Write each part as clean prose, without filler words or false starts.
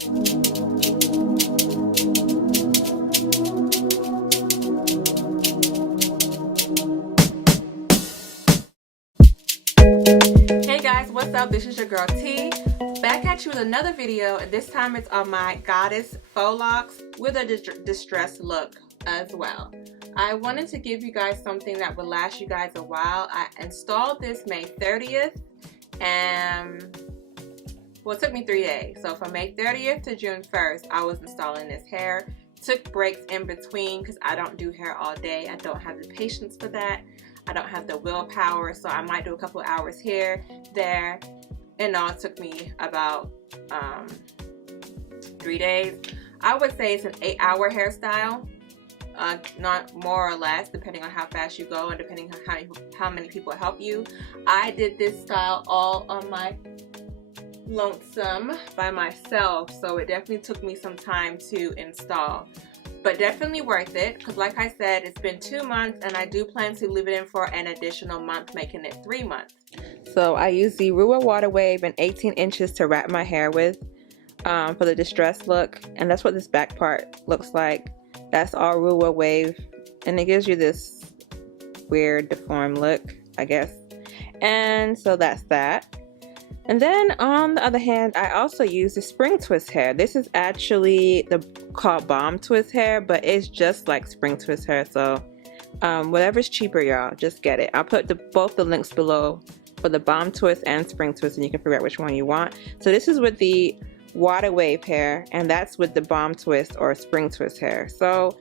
Hey guys, what's up? This is your girl T, back at you with another video, and this time it's on my Goddess Faux Locs with a distressed look as well. I wanted to give you guys something that would last you guys a while. I installed this May 30th and well, it took me 3 days. So from May 30th to June 1st, I was installing this hair. Took breaks in between because I don't do hair all day. I don't have the patience for that. I don't have the willpower, so I might do a couple hours here, there, and all. It took me about 3 days. I would say it's an 8-hour hairstyle, not more or less, depending on how fast you go and depending on how many people help you. I did this style all on my lonesome by myself, so it definitely took me some time to install, but definitely worth it because, like I said, it's been 2 months and I do plan to leave it in for an additional month, making it 3 months. So I use the Ruwa water wave in 18 inches to wrap my hair with for the distressed look, and that's what this back part looks like. That's all Ruwa wave, and it gives you this weird deformed look, I guess. And so that's that. And then on the other hand, I also use the spring twist hair. This is actually called bomb twist hair, but it's just like spring twist hair. So whatever's cheaper, y'all, just get it. I'll put both the links below for the bomb twist and spring twist, and you can figure out which one you want. So this is with the water wave hair, and that's with the bomb twist or spring twist hair. So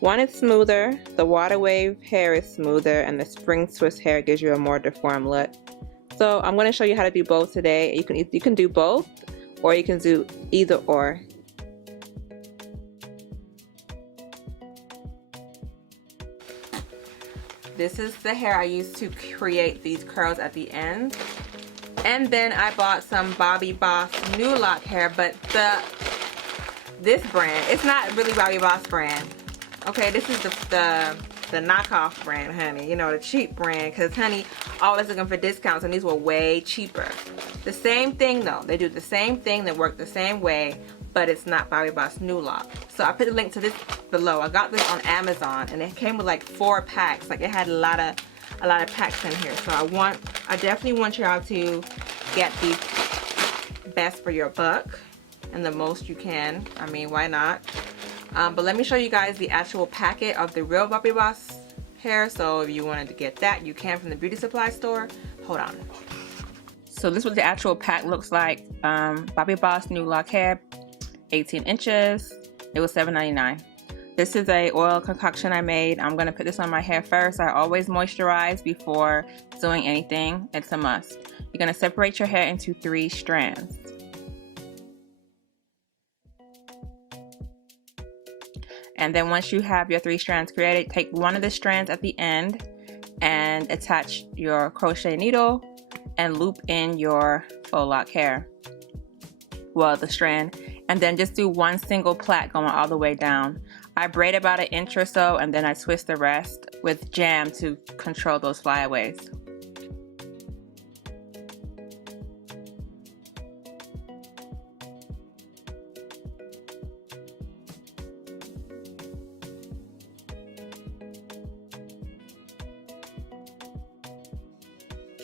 one is smoother, the water wave hair is smoother, and the spring twist hair gives you a more deformed look. So I'm going to show you how to do both today. You can do both, or you can do either or. This is the hair I used to create these curls at the end. And then I bought some Bobbi Boss New Lock hair, but this brand, it's not really Bobbi Boss brand. Okay, this is the knockoff brand, honey. You know, the cheap brand, because honey, always looking for discounts, and these were way cheaper. The same thing though, they do the same thing, they work the same way, but it's not Bobbi Boss New Lock. So I put the link to this below. I got this on Amazon, and it came with like 4 packs. Like, it had a lot of packs in here. So I definitely want y'all to get the best for your buck and the most you can. I mean, why not? But let me show you guys the actual packet of the real Bobbi Boss hair. So if you wanted to get that, you can from the beauty supply store. Hold on. So this is what the actual pack looks like. Bobbi Boss New Lock hair, 18 inches. It was $7.99. This is a oil concoction I made. I'm gonna put this on my hair first. I always moisturize before doing anything. It's a must. You're gonna separate your hair into 3 strands. And then once you have your 3 strands created, take one of the strands at the end and attach your crochet needle and loop in your faux lock hair. Well, the strand. And then just do one single plait going all the way down. I braid about 1 inch or so, and then I twist the rest with jam to control those flyaways.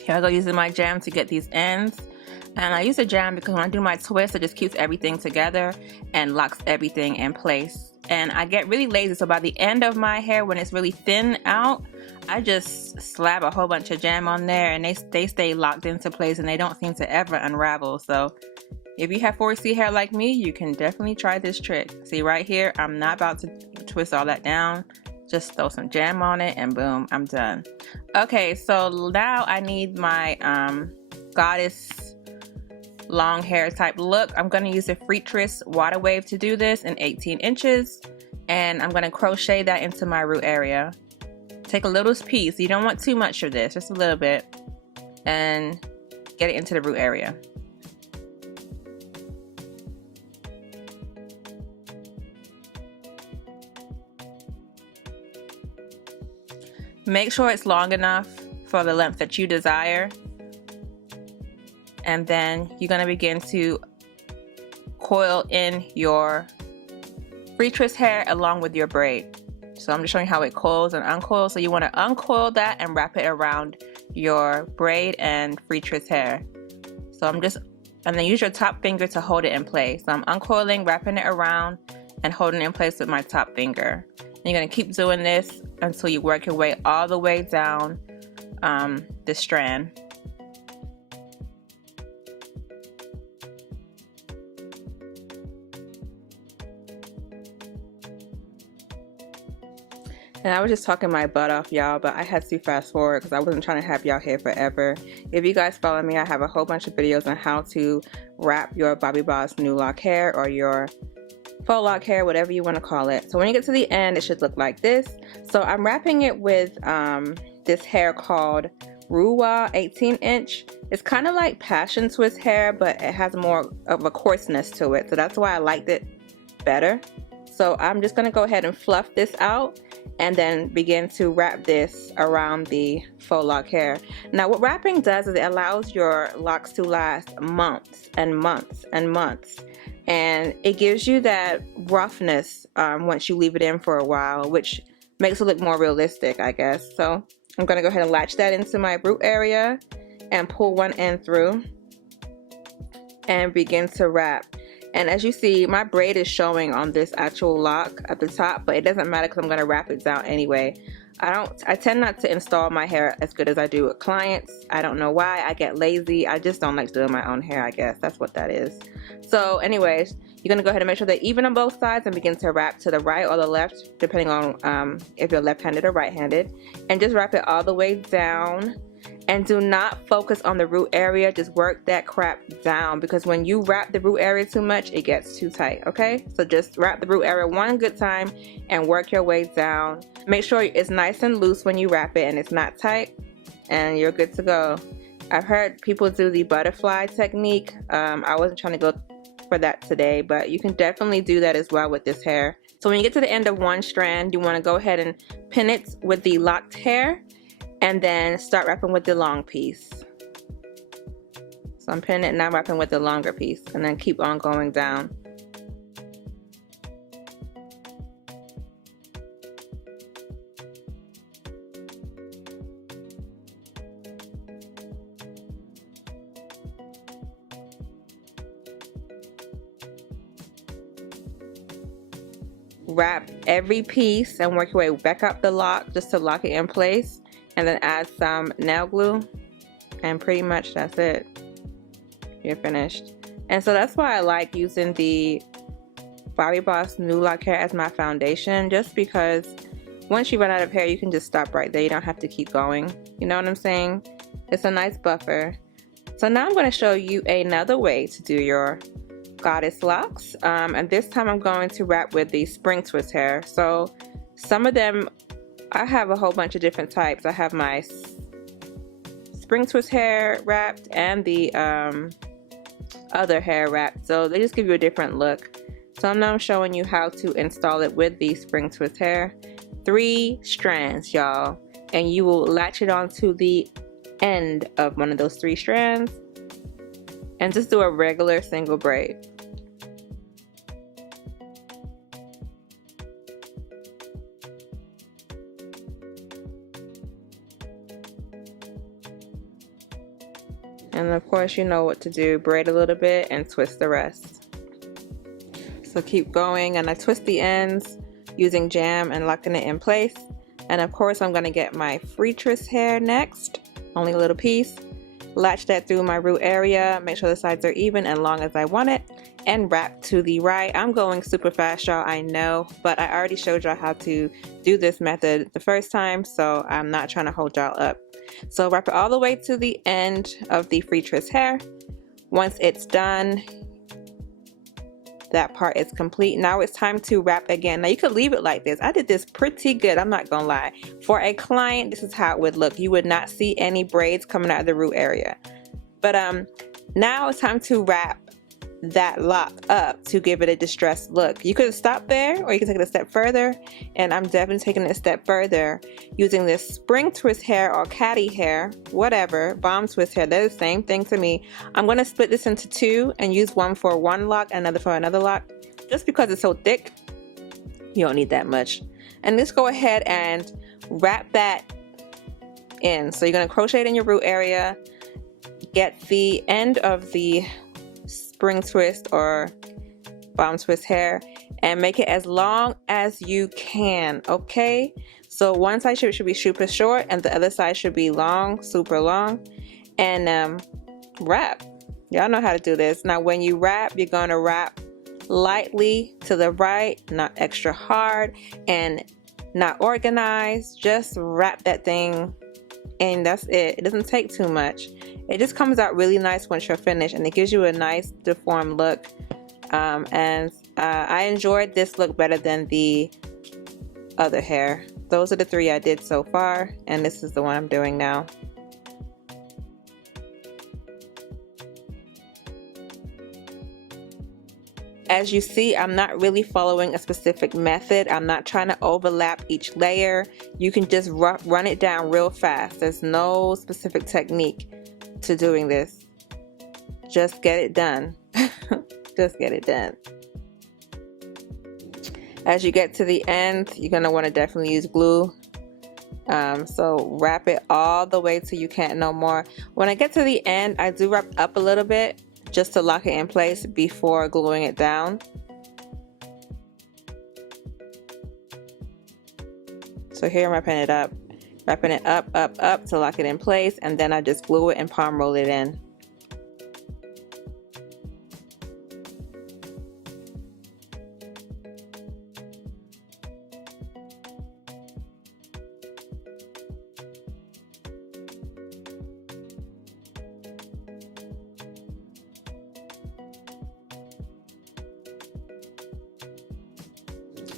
Here I go using my jam to get these ends. And I use a jam because when I do my twist, it just keeps everything together and locks everything in place. And I get really lazy, so by the end of my hair, when it's really thin out, I just slap a whole bunch of jam on there, and they stay locked into place, and they don't seem to ever unravel. So if you have 4C hair like me, you can definitely try this trick. See right here, I'm not about to twist all that down. Just throw some jam on it, and boom, I'm done. Okay, so now I need my Goddess long hair type look. I'm going to use a Freetress water wave to do this in 18 inches, and I'm going to crochet that into my root area. Take a little piece. You don't want too much of this, just a little bit, and get it into the root area. Make sure it's long enough for the length that you desire, and then you're going to begin to coil in your Freetress hair along with your braid. So I'm just showing how it coils and uncoils. So you want to uncoil that and wrap it around your braid and Freetress hair. So and then use your top finger to hold it in place. So I'm uncoiling, wrapping it around, and holding it in place with my top finger. And you're going to keep doing this until you work your way all the way down the strand. And I was just talking my butt off, y'all, but I had to fast forward because I wasn't trying to have y'all hair forever. If you guys follow me, I have a whole bunch of videos on how to wrap your Bobbi Boss new lock hair or your faux lock hair, whatever you want to call it. So when you get to the end, it should look like this. So I'm wrapping it with this hair called Ruwa 18-inch. It's kind of like passion twist hair, but it has more of a coarseness to it. So that's why I liked it better. So I'm just going to go ahead and fluff this out and then begin to wrap this around the faux lock hair. Now what wrapping does is it allows your locks to last months and months and months. And it gives you that roughness once you leave it in for a while, which makes it look more realistic, I guess. So I'm going to go ahead and latch that into my root area and pull one end through and begin to wrap. And as you see, my braid is showing on this actual lock at the top, but it doesn't matter because I'm going to wrap it down anyway. I tend not to install my hair as good as I do with clients. I don't know why. I get lazy. I just don't like doing my own hair, I guess. That's what that is. So anyways, you're going to go ahead and make sure they're even on both sides and begin to wrap to the right or the left, depending on if you're left-handed or right-handed. And just wrap it all the way down. And do not focus on the root area, just work that crap down, because when you wrap the root area too much, it gets too tight, okay? So just wrap the root area one good time and work your way down. Make sure it's nice and loose when you wrap it and it's not tight, and you're good to go. I've heard people do the butterfly technique. I wasn't trying to go for that today, but you can definitely do that as well with this hair. So when you get to the end of one strand, you want to go ahead and pin it with the locked hair, and then start wrapping with the long piece. So I'm pinning it and I'm wrapping with the longer piece, and then keep on going down. Wrap every piece and work your way back up the lock just to lock it in place. And then add some nail glue, and pretty much that's it. You're finished. And so that's why I like using the Bobbi Boss new lock hair as my foundation, just because once you run out of hair, you can just stop right there. You don't have to keep going. You know what I'm saying? It's a nice buffer. So now I'm going to show you another way to do your goddess locks. And this time I'm going to wrap with the spring twist hair. So some of them, I have a whole bunch of different types. I have my spring twist hair wrapped and the other hair wrapped. So they just give you a different look. So now I'm showing you how to install it with the spring twist hair. 3 strands, y'all. And you will latch it onto the end of one of those 3 strands. And just do a regular single braid. And of course, you know what to do. Braid a little bit and twist the rest. So keep going, and I twist the ends using jam and locking it in place. And of course, I'm going to get my Freetress hair next. Only a little piece. Latch that through my root area. Make sure the sides are even and long as I want it. And wrap to the right. I'm going super fast, y'all, I know. But I already showed y'all how to do this method the first time. So I'm not trying to hold y'all up. So wrap it all the way to the end of the Freetress hair. Once it's done, that part is complete. Now it's time to wrap again. Now you could leave it like this. I did this pretty good, I'm not gonna lie. For a client, this is how it would look. You would not see any braids coming out of the root area. But now it's time to wrap that lock up to give it a distressed look. You could stop there, or you can take it a step further, and I'm definitely taking it a step further using this spring twist hair or Kadi hair, whatever, bomb twist hair. They're the same thing to me. I'm going to split this into two and use one for one lock and another for another lock. Just because it's so thick, you don't need that much. And let's go ahead and wrap that in. So you're going to crochet it in your root area, get the end of the spring twist or bomb twist hair, and make it as long as you can. Okay, so one side should be super short and the other side should be long, super long. And wrap. Y'all know how to do this. Now when you wrap, you're going to wrap lightly to the right, not extra hard and not organized. Just wrap that thing and that's it. It doesn't take too much. It just comes out really nice once you're finished, and it gives you a nice deformed look. I enjoyed this look better than the other hair. Those are the three I did so far, and this is the one I'm doing now. As you see, I'm not really following a specific method. I'm not trying to overlap each layer. You can just run it down real fast. There's no specific technique to doing this. Just get it done. Just get it done. As you get to the end, you're going to want to definitely use glue. So wrap it all the way till you can't no more. When I get to the end, I do wrap up a little bit just to lock it in place before gluing it down. So here I'm wrapping it up to lock it in place, and then I just glue it and palm roll it in.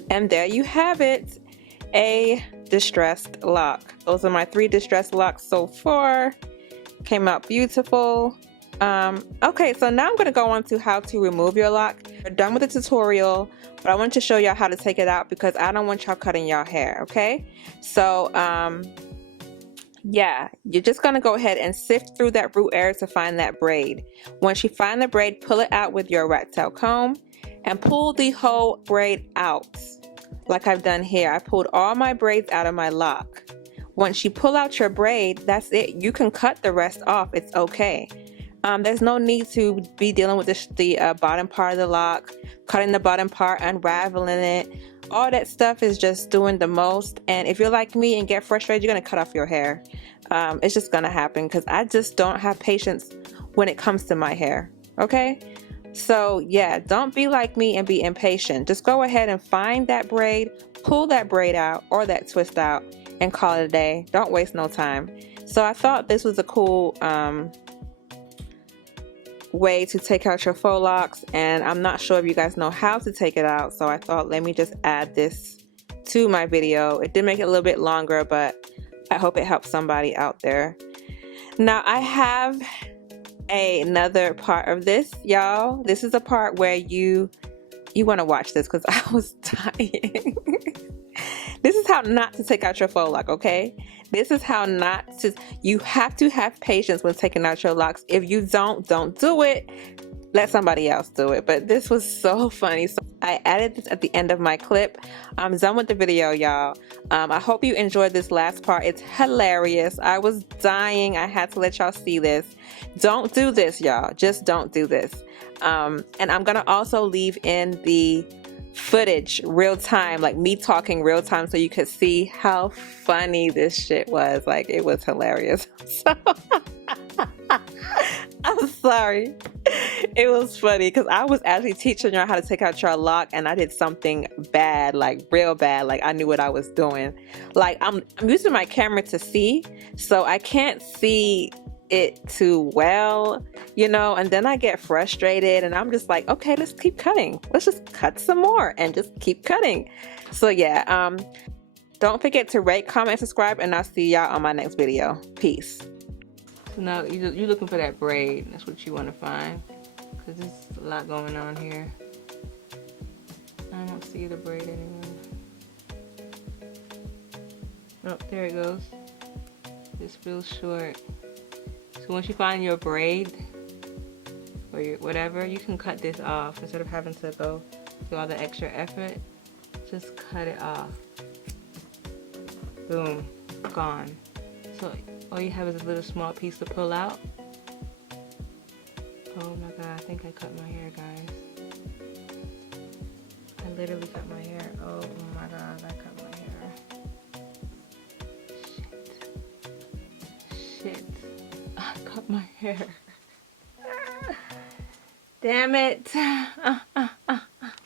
And there you have it, a distressed lock. Those are my 3 distressed locks so far. Came out beautiful. Okay, so now I'm going to go on to how to remove your lock. We're done with the tutorial, but I want to show y'all how to take it out because I don't want y'all cutting y'all hair, okay? So, yeah, you're just going to go ahead and sift through that root area to find that braid. Once you find the braid, pull it out with your rat tail comb and pull the whole braid out. Like I've done here, I pulled all my braids out of my lock. Once you pull out your braid, that's it. You can cut the rest off. It's okay. There's no need to be dealing with the bottom part of the lock, cutting the bottom part, unraveling it. All that stuff is just doing the most. And if you're like me and get frustrated, you're going to cut off your hair. It's just going to happen because I just don't have patience when it comes to my hair. Okay? So yeah, don't be like me and be impatient. Just go ahead and find that braid, pull that braid out or that twist out, and call it a day. Don't waste no time. So I thought this was a cool way to take out your faux locks, and I'm not sure if you guys know how to take it out, so I thought let me just add this to my video. It did make it a little bit longer, but I hope it helps somebody out there. Now I have another part of this, y'all. This is a part where you want to watch this because I was dying. This is how not to take out your faux lock, okay? This is how not to. You have to have patience when taking out your locks. If you don't do it. Let somebody else do it. But this was so funny. So I added this at the end of my clip. I'm done with the video, y'all. I hope you enjoyed this last part. It's hilarious. I was dying. I had to let y'all see this. Don't do this, y'all. Just don't do this. And I'm gonna also leave in the footage real time, like me talking real time, so you could see how funny this shit was. Like, it was hilarious. So I'm sorry. It was funny because I was actually teaching y'all how to take out your lock, and I did something bad, like real bad. Like, I knew what I was doing. Like, I'm using my camera to see, so I can't see it too well, you know, and then I get frustrated and I'm just like, okay, let's keep cutting. Let's just cut some more and just keep cutting. So yeah, don't forget to rate, comment, subscribe, and I'll see y'all on my next video. Peace. So now you're looking for that braid. That's what you want to find. because there's a lot going on here. I don't see the braid anymore. Oh, there it goes. This feels short. So once you find your braid or your whatever, you can cut this off instead of having to go through all the extra effort. Just cut it off. Boom, gone. So all you have is a little small piece to pull out. Oh my god, I think I cut my hair, guys. I literally cut my hair. Oh my god, I cut my hair. Shit. I cut my hair. Damn it.